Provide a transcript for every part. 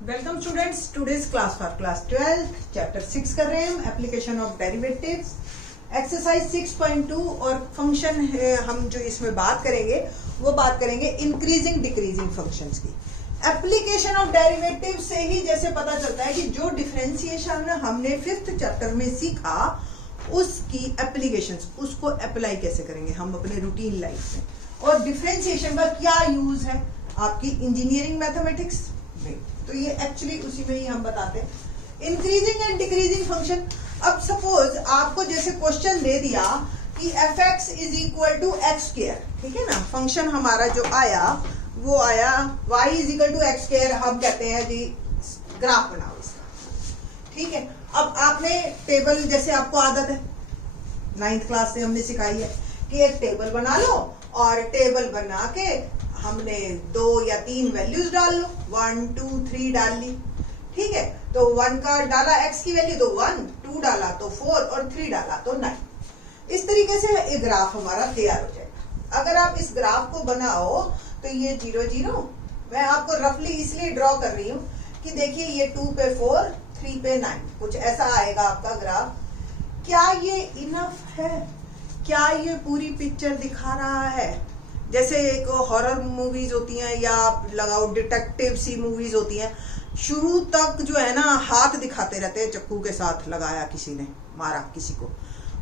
Welcome students, today's class for class 12 chapter 6 कर रहे हैं हम, एप्लीकेशन ऑफ डेरिवेटिव्स, एक्सरसाइज 6.2। और फंक्शन हम जो इसमें बात करेंगे वो बात करेंगे इंक्रीजिंग डिक्रीजिंग फंक्शंस की। एप्लीकेशन ऑफ डेरिवेटिव से ही जैसे पता चलता है कि जो डिफरेंशिएशन हमने 5th चैप्टर में सीखा उसकी एप्लीकेशंस, उसको अप्लाई कैसे करेंगे हम अपने रूटीन लाइफ में, और डिफरेंशिएशन का क्या यूज है आपकी इंजीनियरिंग मैथमेटिक्स में। तो ये एक्चुअली उसी में ही हम बताते हैं इंक्रीजिंग एंड डिक्रीजिंग फंक्शन। अब सपोज आपको जैसे क्वेश्चन दे दिया कि fx is equal to X square, ठीक है ना, फंक्शन हमारा जो आया वो आया y is equal to X square. हम कहते हैं जी ग्राफ बनाओ इसका, ठीक है। अब आपने टेबल, जैसे आपको आदत है 9th क्लास से हमने सिखाई है कि एक टेबल बना लो, और टेबल बना के हमने 2 या 3 वैल्यूज डाल लो, 1 2 3 डाल ली, ठीक है। तो 1 का डाला x की वैल्यू तो 1, 2 डाला तो 4 और 3 डाला तो 9। इस तरीके से ये ग्राफ हमारा तैयार हो जाएगा। अगर आप इस ग्राफ को बनाओ तो ये 0 0, मैं आपको रफली इसलिए ड्रॉ कर रही हूँ कि देखिए ये 2 पे 4, 3 पे 9, कुछ ऐसा आएगा आपका ग्राफ। क्या ये इनफ है? क्या ये पूरी पिक्चर दिखा रहा है? जैसे एक हॉरर मूवीज होती हैं या आप लगाओ डिटेक्टिव सी मूवीज होती हैं, शुरू तक जो है ना हाथ दिखाते रहते हैं, चक्कू के साथ लगाया किसी ने, मारा किसी को,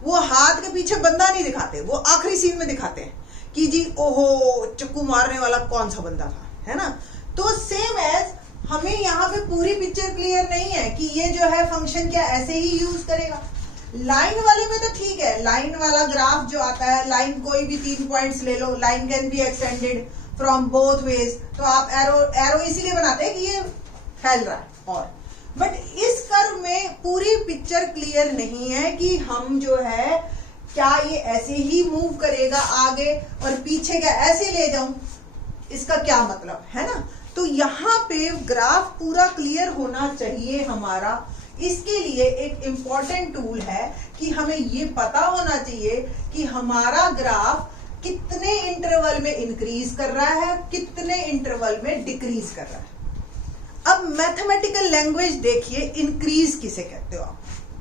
वो हाथ के पीछे बंदा नहीं दिखाते, वो आखिरी सीन में दिखाते हैं कि जी ओहो चक्कू मारने वाला कौन सा बंदा था, है ना। तो सेम एज हमें यहाँ पे पूरी पिक्चर क्लियर नहीं है कि ये जो है फंक्शन क्या ऐसे ही यूज करेगा। लाइन वाले में तो ठीक है, लाइन वाला ग्राफ जो आता है, लाइन कोई भी 3 पॉइंट्स ले लो, line can be extended from both ways, तो आप एरो इसीलिए बनाते हैं कि ये फैल रहा है। और बट इस कर्व में पूरी पिक्चर क्लियर नहीं है कि हम जो है क्या ये ऐसे ही मूव करेगा आगे और पीछे क्या ऐसे ले जाऊं, इसका क्या मतलब है ना। तो यहाँ पे ग्राफ पूरा क्लियर होना चाहिए हमारा। इसके लिए एक इंपॉर्टेंट टूल है कि हमें ये पता होना चाहिए कि हमारा ग्राफ कितने इंटरवल में इंक्रीज कर रहा है, कितने इंटरवल में डिक्रीज कर रहा है। अब मैथमेटिकल लैंग्वेज देखिए, इंक्रीज किसे कहते हो आप,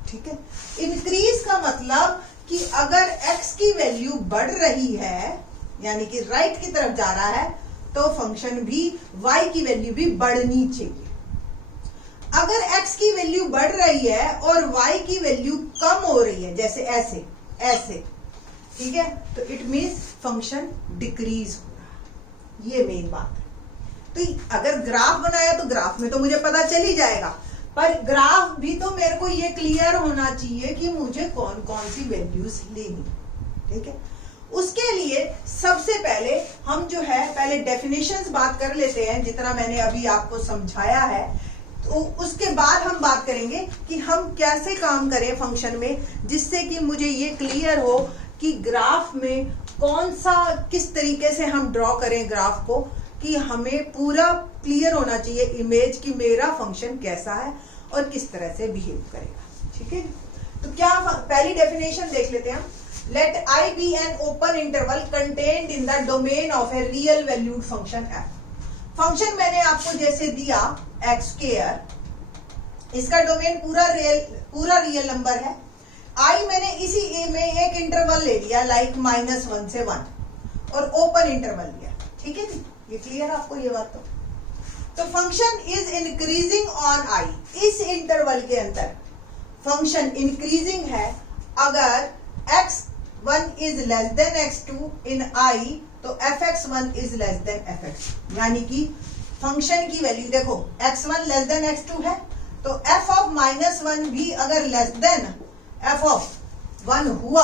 ठीक है। इंक्रीज का मतलब कि अगर x की वैल्यू बढ़ रही है, यानी कि राइट की तरफ जा रहा है, तो फंक्शन भी y की वैल्यू भी बढ़नी चाहिए। अगर x की वैल्यू बढ़ रही है और y की वैल्यू कम हो रही है, जैसे ऐसे ऐसे, ठीक है, तो इट मीन्स फंक्शन डिक्रीज हो रहा है। ये मेन बात है। तो अगर ग्राफ बनाया तो ग्राफ में तो मुझे पता चल ही जाएगा, पर ग्राफ भी तो मेरे को ये क्लियर होना चाहिए कि मुझे कौन कौन सी वैल्यूज लेनी, ठीक है। उसके लिए सबसे पहले हम जो है पहले डेफिनेशंस बात कर लेते हैं, जितना मैंने अभी आपको समझाया है। तो उसके बाद हम बात करेंगे कि हम कैसे काम करें फंक्शन में, जिससे कि मुझे ये क्लियर हो कि ग्राफ में कौन सा, किस तरीके से हम ड्रॉ करें ग्राफ को, कि हमें पूरा क्लियर होना चाहिए इमेज कि मेरा फंक्शन कैसा है और किस तरह से बिहेव करेगा, ठीक है। तो क्या पहली डेफिनेशन देख लेते हैं हम। Let I be an open interval contained in the domain of a real valued function f। Function मैंने आपको जैसे दिया एक्स स्क्वायर, इसका डोमेन पूरा रियल नंबर है। आई मैंने इसी ए में एक इंटरवल ले लिया, लाइक -1 से 1, और ओपन इंटरवल लिया, ठीक है जी। ये क्लियर आपको ये बात? तो function is increasing on I, इस इंटरवल के अंदर फंक्शन इंक्रीजिंग है। अगर x1 is less than x2 इन आई, तो fx1 is less than fx, यानी कि फंक्शन की वैल्यू देखो, x1 लेस देन x2 है, तो f ऑफ -1 भी अगर लेस देन f ऑफ 1 हुआ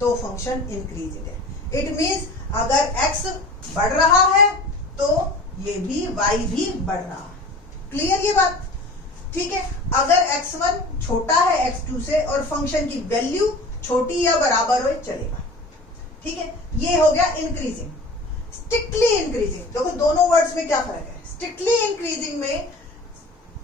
तो फंक्शन इंक्रीज है। इट मींस अगर x बढ़ रहा है तो ये भी y भी बढ़ रहा है। क्लियर ये बात? ठीक है। अगर x1 छोटा है x2 से और फंक्शन की वैल्यू छोटी या बराबर हो चलेगा, ठीक है। ये हो गया इंक्रीजिंग। स्ट्रिक्टली इंक्रीजिंग, देखो दोनों वर्ड्स में क्या फर्क है। स्ट्रिक्टली इंक्रीजिंग में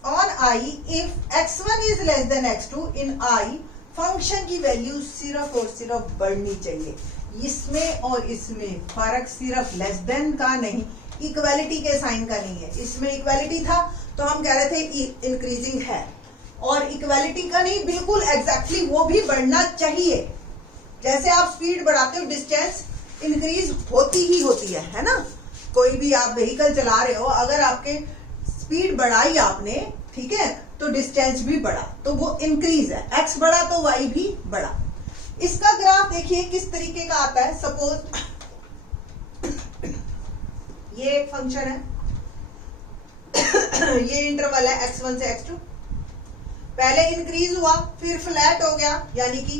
on I, if x1 is less than x2 in I, function की वैल्यू सिर्फ और सिर्फ बढ़नी चाहिए। इसमें और इसमें फर्क सिर्फ लेस देन का नहीं, इक्वालिटी के साइन का नहीं है। इसमें इक्वालिटी था तो हम कह रहे थे इंक्रीजिंग है, और इक्वालिटी का नहीं, बिल्कुल एग्जैक्टली वो भी बढ़ना चाहिए। जैसे आप स्पीड बढ़ाते हो डिस्टेंस इंक्रीज होती ही होती है ना। कोई भी आप व्हीकल चला रहे हो, अगर आपके स्पीड बढ़ाई आपने, ठीक है, तो डिस्टेंस भी बढ़ा, तो वो इंक्रीज है। एक्स बढ़ा तो वाई भी बढ़ा। इसका ग्राफ देखिए किस तरीके का आता है। सपोज ये एक फंक्शन है ये इंटरवल है x1 से x2, पहले इंक्रीज हुआ फिर फ्लैट हो गया, यानी कि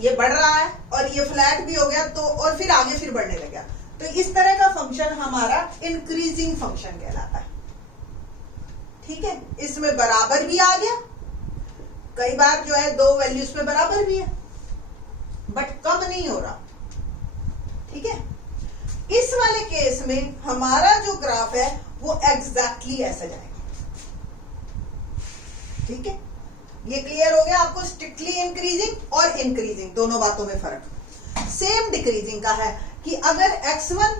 ये बढ़ रहा है और ये फ्लैट भी हो गया, तो और फिर आगे फिर बढ़ने लग गया। तो इस तरह का फंक्शन हमारा इंक्रीजिंग फंक्शन कहलाता है। ठीक है, इसमें बराबर भी आ गया, कई बार जो है दो वैल्यूज में बराबर भी है, बट कम नहीं हो रहा। ठीक है, इस वाले केस में हमारा जो ग्राफ है वो एग्जैक्टली ऐसा जाएगा। ठीक है, ये क्लियर हो गया आपको। स्ट्रिक्टली इंक्रीजिंग और इंक्रीजिंग दोनों बातों में फर्क। सेम डिक्रीजिंग का है कि अगर x1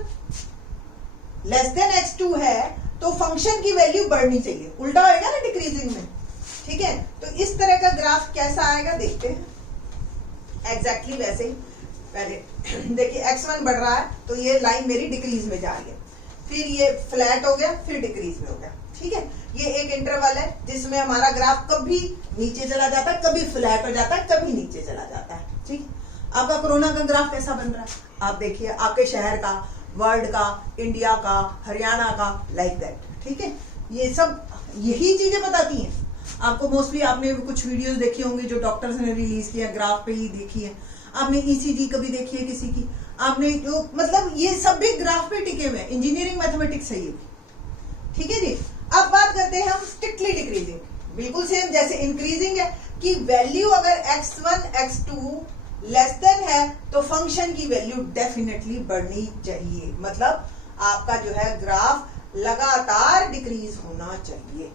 लेस देन x2 है तो फंक्शन की वैल्यू बढ़नी चाहिए, उल्टा होएगा ना डिक्रीजिंग में। ठीक है, तो इस तरह का ग्राफ कैसा आएगा देखते हैं। एग्जैक्टली वैसे ही पहले देखिए x1 बढ़ रहा है तो ये लाइन मेरी डिक्रीज में जा रही है, फिर ये फ्लैट हो गया, फिर डिक्रीज में हो गया। ठीक है, ये एक इंटरवल है जिसमें हमारा ग्राफ कभी नीचे चला जाता है, कभी फ्लैट हो जाता है, कभी नीचे चला जाता है। ठीक, आपका कोरोना का ग्राफ कैसा बन रहा है आप देखिए, आपके शहर का, वर्ल्ड का, इंडिया का, हरियाणा का, लाइक दैट। ठीक है, ये सब यही चीजें बताती हैं आपको। मोस्टली आपने कुछ वीडियोस देखी होंगी जो डॉक्टर्स ने रिलीज किया, ग्राफ पे ही देखी है आपने। ईसीजी कभी देखी है किसी की आपने, जो मतलब ये सब भी ग्राफ पे टिके हुए हैं। इंजीनियरिंग मैथमेटिक्स है ये भी। ठीक है जी, अब बात करते हैं हम स्ट्रिक्टली डिक्रीजिंग। बिल्कुल सेम जैसे इंक्रीजिंग है कि वैल्यू अगर x1 x2 लेस देन है तो फंक्शन की वैल्यू डेफिनेटली बढ़नी चाहिए, मतलब आपका जो है ग्राफ लगातार डिक्रीज होना चाहिए।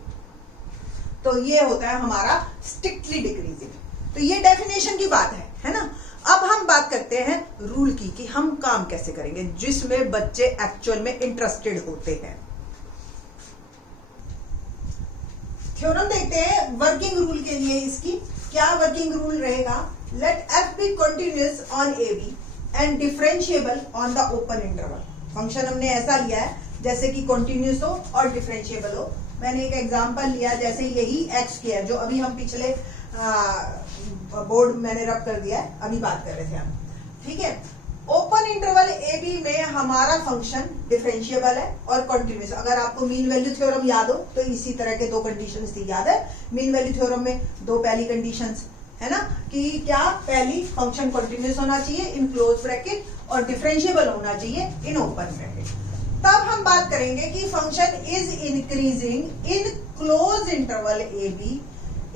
तो ये होता है हमारा स्ट्रिक्टली डिक्रीजिंग। तो ये डेफिनेशन की बात है ना। अब हम बात करते हैं रूल की कि हम काम कैसे करेंगे जिसमें बच्चे एक्चुअल में इंटरेस्टेड होते हैं। थ्योरम देखते हैं वर्किंग रूल के लिए। इसकी क्या वर्किंग रूल रहेगा? Let F be continuous on A B and differentiable on the open interval. Function हमने ऐसा लिया है जैसे कि कंटिन्यूअस हो और डिफरेंशिएबल हो। मैंने एक एग्जांपल लिया, जैसे यही एक्स किया जो अभी हम पिछले बोर्ड मैंने रब कर दिया है, अभी बात कर रहे थे हम। ठीक है, ओपन इंटरवल ए बी में हमारा फंक्शन डिफरेंशिएबल है और कंटिन्यूअस। अगर आपको मीन वैल्यू थ्योरम याद हो तो इसी तरह के दो कंडीशंस थी, याद है? मीन वैल्यू थ्योरम में दो पहली कंडीशंस है ना, कि क्या? पहली, फंक्शन कंटिन्यूअस होना चाहिए इन क्लोज ब्रैकेट और डिफरेंशिएबल होना चाहिए इन ओपन ब्रैकेट। तब हम बात करेंगे कि function is increasing in close interval A B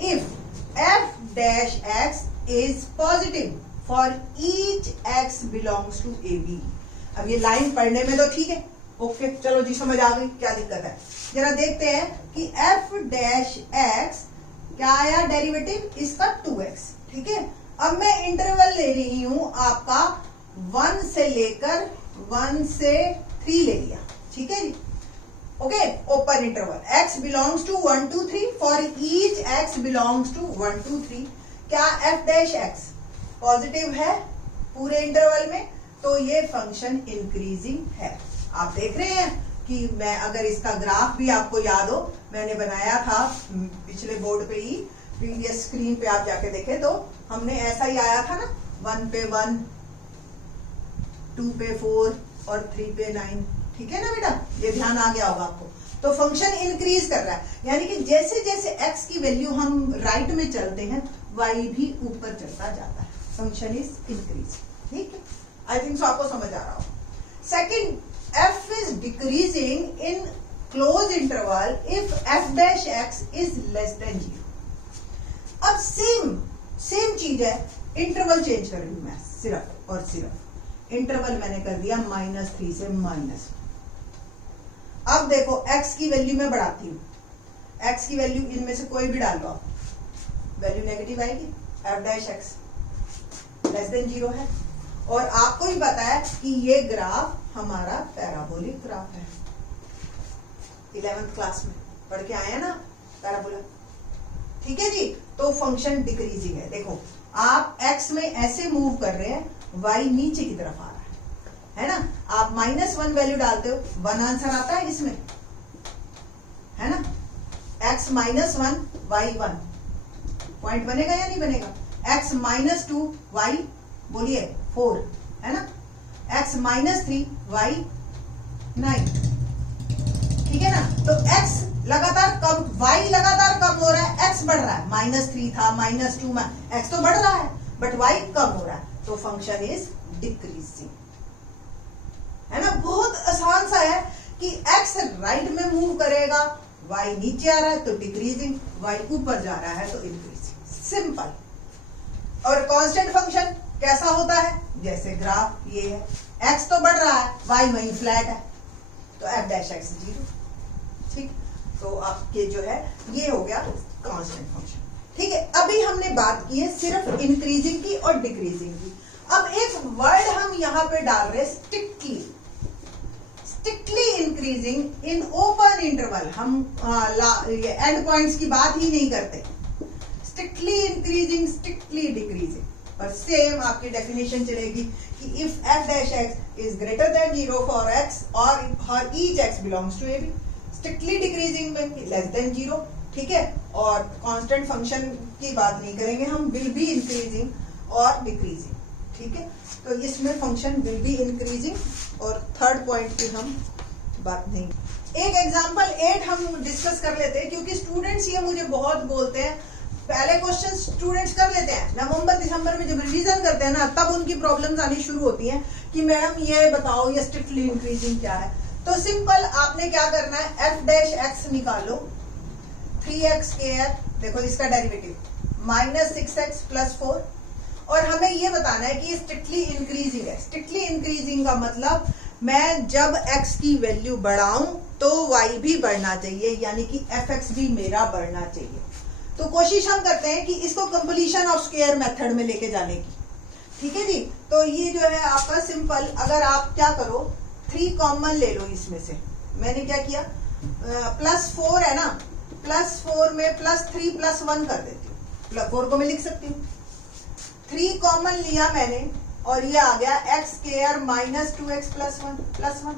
if f dash x is positive for each x belongs to AB। अब ये लाइन पढ़ने में तो ठीक है, ओके, चलो जी समझ आ गई, क्या दिक्कत है? जरा देखते हैं कि f dash x क्या आया डेरिवेटिव इसका 2x। ठीक है, अब मैं इंटरवल ले रही हूं आपका 1 से लेकर 1 से 3 ले लिया। ठीक है जी, okay, open interval x belongs to 1 2 3 for each x belongs to 1 2 3। क्या f dash x पॉजिटिव है पूरे इंटरवल में, तो ये फंक्शन इंक्रीजिंग है। आप देख रहे हैं कि मैं अगर इसका ग्राफ भी आपको याद हो, मैंने बनाया था पिछले बोर्ड पे ही, प्रीवियस स्क्रीन पे आप जाके देखें तो हमने ऐसा ही आया था ना, 1 पे 1, 2 पे 4 और 3 पे 9। ठीक है ना बेटा, ये ध्यान आ गया होगा आपको। तो फंक्शन इंक्रीज कर रहा है, यानी कि जैसे जैसे x की वैल्यू हम राइट में चलते हैं y भी ऊपर चलता जाता है। Function is increase. ठीक है, आई थिंक सो आपको समझ आ रहा हो। Second, f is decreasing in close interval if f dash x is less than 0। अब सेम चीज है, इंटरवल चेंज कर रही हूं मैं, सिर्फ और सिर्फ इंटरवल मैंने कर दिया -3 से -1। अब देखो x की वैल्यू मैं बढ़ाती हूँ, x की वैल्यू इनमें से कोई भी डाल दो आप, वैल्यू नेगेटिव आएगी। f dash x less than 0 है, और आपको भी पता है कि ये ग्राफ हमारा पैराबोलिक ग्राफ है। 11th क्लास में पढ़ के आए हैं ना पैराबोला। ठीक है जी, तो फंक्शन डिक्रीजिंग है। देखो आप x में ऐसे मूव कर रहे हैं, y नीचे की तरफ आ रहा है ना। आप -1 वैल्यू डालते हो, 1 आंसर आता है इसमें, है ना। x -1 y 1 पॉइंट बनेगा या नहीं बनेगा। x -2 y बोलिए 4, है ना। x -3 y 9, ठीक है ना। तो x लगातार कम, y लगातार कम हो रहा है, x बढ़ रहा है। -3 था, -2, x तो बढ़ रहा है बट y कम हो रहा है, तो फंक्शन इज डिक्रीजिंग, है ना। बहुत आसान सा है कि x राइट में मूव करेगा, y नीचे आ रहा है तो डिक्रीजिंग, y ऊपर जा रहा है तो इंक्रीजिंग, सिंपल। और कांस्टेंट फंक्शन कैसा होता है, जैसे ग्राफ ये है, x तो बढ़ रहा है, y वहीं फ्लैट है, तो f डैश x 0। ठीक, तो आपके जो है ये हो गया कांस्टेंट फंक्शन। ठीक है, अभी हमने बात की है सिर्फ इंक्रीजिंग की और डिक्रीजिंग की। अब एक वर्ड हम यहां पे डाल रहे हैं, strictly. Strictly increasing in open interval, हम एंड पॉइंट्स की बात ही नहीं करते। स्ट्रिक्टली इंक्रीजिंग, स्ट्रिक्टली डिक्रीजिंग, पर सेम आपकी डेफिनेशन चलेगी कि if f dash x is greater than 0 for x और each x belongs to ab, strictly decreasing में लेस देन 0। ठीक है, और कांस्टेंट फंक्शन की बात नहीं करेंगे हम, विल बी इंक्रीजिंग और डिक्रीजिंग। ठीक है, तो इसमें फंक्शन विल बी इंक्रीजिंग और थर्ड पॉइंट की हम बात नहीं। एक एग्जांपल 8 हम डिस्कस कर लेते हैं, क्योंकि स्टूडेंट्स ये मुझे बहुत बोलते हैं। पहले क्वेश्चन स्टूडेंट्स कर लेते हैं, नवंबर दिसंबर में जब रिवीजन करते हैं ना, तब उनकी प्रॉब्लम्स आनी शुरू होती हैं कि मैडम ये बताओ ये स्ट्रिक्टली इंक्रीजिंग क्या है। तो सिंपल आपने क्या करना है, f डैश x निकालो, 3x स्क्वायर, देखो इसका डेरिवेटिव -6x + 4, और हमें ये बताना है कि स्ट्रिक्टली इंक्रीजिंग है। स्ट्रिक्टली इंक्रीजिंग का मतलब मैं जब x की वैल्यू बढ़ाऊं तो y भी बढ़ना चाहिए, यानी कि fx भी मेरा बढ़ना चाहिए। तो कोशिश हम करते हैं कि इसको कंप्लीशन ऑफ स्क्वायर मेथड में लेके जाने की। ठीक है जी, तो ये जो है आपका सिंपल, अगर आप क्या करो 3 कॉमन ले लो इसमें से। मैंने क्या किया, +4 है ना, +4 में +3 + 1 कर देती हूँ, 4 को मैं लिख सकती हूँ। 3 कॉमन लिया मैंने और ये आ गया x स्क्वायर -2x + 1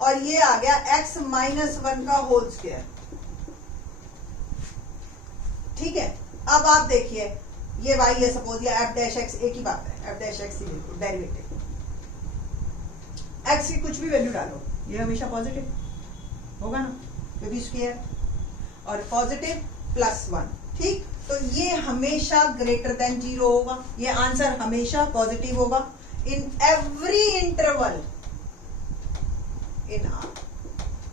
और ये आ गया x -1 का होल स्क्वायर। ठीक है, अब आप देखिए ये y है, सपोज ये f डैश x, एक ही बात है, f डैश x ही डेरिवेटिव, x की कुछ भी वैल्यू डालो, ये हमेशा पॉजिटिव होगा ना, क्योंकि स्क्वायर और पॉजिटिव +1। ठीक, तो ये हमेशा ग्रेटर देन 0 होगा, ये आंसर हमेशा पॉजिटिव होगा in every interval in R।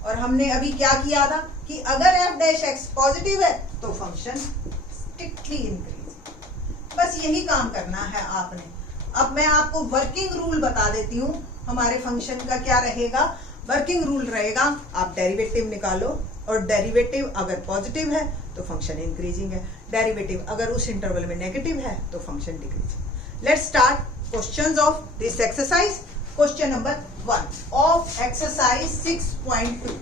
और हमने अभी क्या किया था कि अगर f डैश x पॉजिटिव है तो फंक्शन स्ट्रिक्टली इंक्रीज। बस यही काम करना है आपने। अब मैं आपको वर्किंग रूल बता देती हूँ, हमारे फंक्शन का क्या रहेगा। वर्किंग रूल रहेगा, आप डेरिवेटिव निकालो और डेरिवेटिव अगर पॉजिटिव है तो फंक्शन इंक्रीजिंग है, डेरिवेटिव अगर उस इंटरवल में नेगेटिव है तो function decreasing. Let's start questions of this exercise. Question number 1 of exercise 6.2।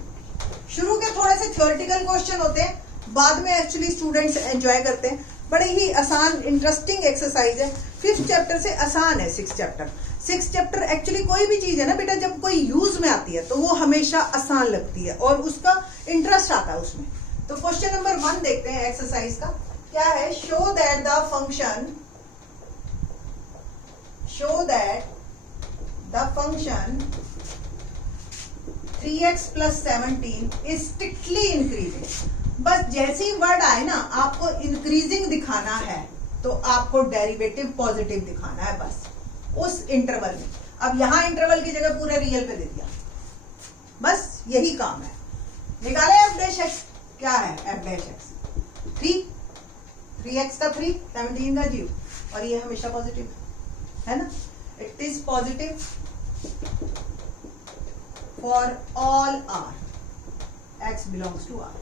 शुरू के थोड़े से थ्योरेटिकल क्वेश्चन होते हैं, बाद में एक्चुअली स्टूडेंट्स एंजॉय करते हैं। बड़े ही आसान इंटरेस्टिंग एक्सरसाइज है। 5th चैप्टर से आसान है 6th chapter. 6th chapter actually कोई भी चीज है ना बेटा, जब कोई यूज में आती है तो वो हमेशा आसान लगती है और उसका इंटरेस्ट आता है उसमें। तो क्वेश्चन नंबर 1 देखते हैं एक्सरसाइज का, क्या है। Show that the function 3x + 17 is strictly increasing. बस जैसे ही वर्ड आए ना, आपको इंक्रीजिंग दिखाना है तो आपको डेरिवेटिव पॉजिटिव दिखाना है, बस उस इंटरवल में। अब यहां इंटरवल की जगह पूरे रियल पे दे दिया, बस यही काम है। निकाले f डैश x, क्या है f डैश x 3x का 3, 17 का 0, और ये हमेशा पॉजिटिव है ना। It is positive for all r, x belongs to r।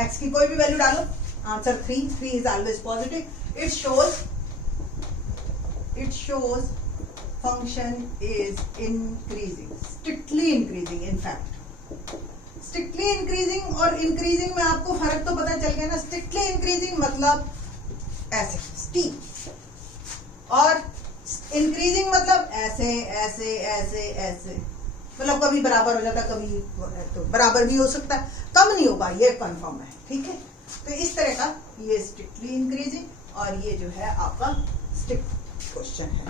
x की कोई भी वैल्यू डालो, answer 3 is always positive. It shows function is increasing, strictly increasing in fact. Strictly increasing और इंक्रीजिंग में आपको फर्क तो पता चल गया ना। स्ट्रिक्टली इंक्रीजिंग मतलब ऐसे स्टीप और इंक्रीजिंग मतलब ऐसे ऐसे ऐसे ऐसे, मतलब कभी बराबर हो जाता है, कभी तो बराबर भी हो सकता है, कम नहीं होगा, ये कंफर्म है। ठीक है, तो इस तरह का ये स्ट्रिक्टली इंक्रीजिंग और ये जो है आपका स्ट्रिक्ट क्वेश्चन है।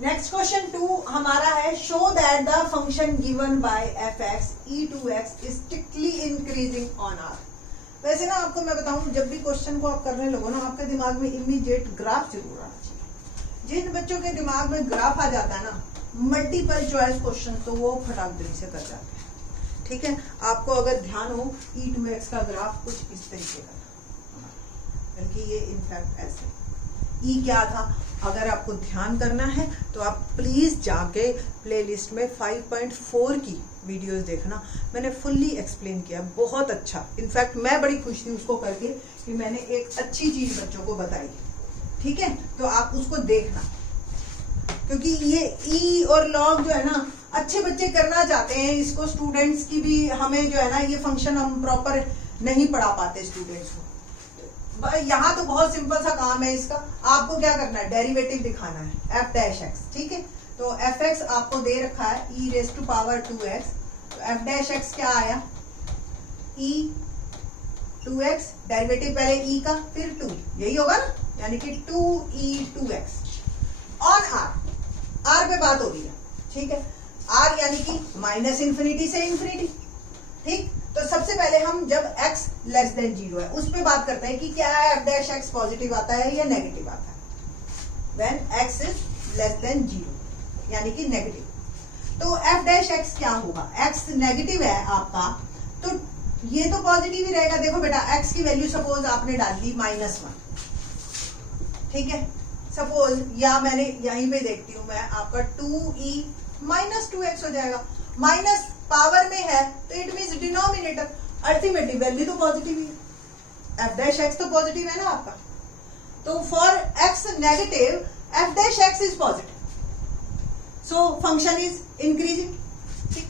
नेक्स्ट क्वेश्चन 2 हमारा है, show that the function given by F X E to X is strictly increasing on R. वैसे ना आपको मैं बताऊं, जब भी क्वेश्चन को आप करने लगो ना, आपके दिमाग में इमीडिएट ग्राफ जरूर आना चाहिए। जिन बच्चों के दिमाग में ग्राफ आ जाता है ना, मल्टीपल चॉइस क्वेश्चन, तो वो फटाफट से कर जाते हैं। ठीक है, आपको अगर ध्यान हो ई टू एक्स का ग्राफ कुछ इस तरीके का, बल्कि ये इनफैक्ट ऐसे ई क्या था, अगर आपको ध्यान करना है तो आप प्लीज जाके प्लेलिस्ट में 5.4 की वीडियोस देखना, मैंने फुल्ली एक्सप्लेन किया, बहुत अच्छा। इनफैक्ट मैं बड़ी खुश थी उसको करके कि मैंने एक अच्छी चीज बच्चों को बताई। ठीक है, तो आप उसको देखना, क्योंकि ये ई और लॉग जो है ना, अच्छे बच्चे करना चाहते हैं इसको, स्टूडेंट्स की भी हमें जो है ना, ये फंक्शन हम प्रॉपर नहीं पढ़ा पाते स्टूडेंट्स को। यहाँ तो बहुत सिंपल सा काम है इसका, आपको क्या करना है, डेरिवेटिव दिखाना है एफ डैश एक्स। ठीक है, तो एफ एक्स आपको दे रखा है e raise to power 2x, तो एफ डैश एक्स क्या आया, ई 2x, डेरिवेटिव पहले ई का फिर 2, यही होगा ना, यानी कि 2e2x ऑन आर। आर पे बात हो रही है। ठीक है, आर यानी कि माइनस इन्फिनिटी से इन्फिनिटी। ठीक, तो सबसे पहले हम जब x लेस देन 0 है उस पे बात करते हैं कि क्या है, एफ डैश एक्स पॉजिटिव आता है या नेगेटिव आता है। When x is less than 0 यानी कि नेगेटिव, तो एफ डैश एक्स क्या होगा, x नेगेटिव है आपका, तो ये तो पॉजिटिव ही रहेगा। देखो बेटा, x की वैल्यू सपोज आपने डाल दी -1, ठीक है, सपोज, या मैंने यहीं पे देखती हूं मैं, आपका 2e -2x हो जाएगा। माइनस पावर में है तो it means denominator, ultimately value तो पॉजिटिव ही है, एफ डैश एक्स तो पॉजिटिव है ना आपका, तो for x negative F dash x is positive, so function is increasing. ठीक,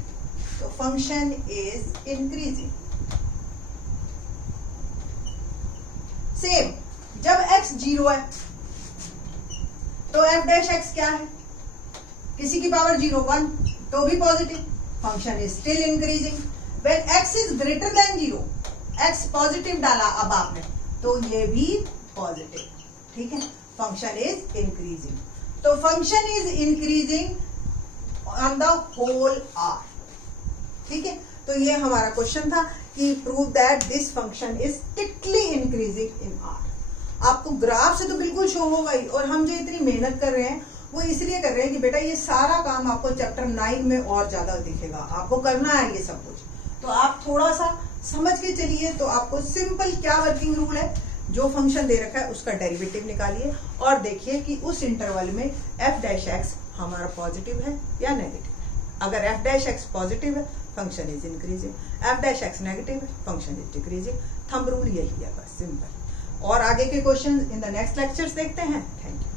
तो फंक्शन इज इंक्रीजिंग। सेम, जब x 0 है तो एफ डैश एक्स क्या है, किसी की पावर 0 1 तो भी positive, function is still increasing. When x is greater than 0, x positive डाला अब आपने, तो ये भी पॉजिटिव। ठीक है, फंक्शन इज इंक्रीजिंग, तो function is increasing on the whole R. ठीक है, तो ये हमारा क्वेश्चन था कि prove that this function is strictly increasing in R. आपको ग्राफ से तो बिल्कुल शो होगा ही, और हम जो इतनी मेहनत कर रहे हैं वो इसलिए कर रहे हैं कि बेटा ये सारा काम आपको चैप्टर 9 में और ज्यादा दिखेगा, आपको करना है ये सब कुछ, तो आप थोड़ा सा समझ के चलिए। तो आपको सिंपल क्या वर्किंग रूल है, जो फंक्शन दे रखा है उसका डेरिवेटिव निकालिए और देखिए कि उस इंटरवल में एफ डैश एक्स हमारा पॉजिटिव है या नेगेटिव है। अगर एफ डैश एक्स पॉजिटिव है, function is increasing, F dash X negative है, function is decreasing. Thumb rule यही है, बस सिंपल। और आगे के question in the next lectures देखते हैं। Thank you.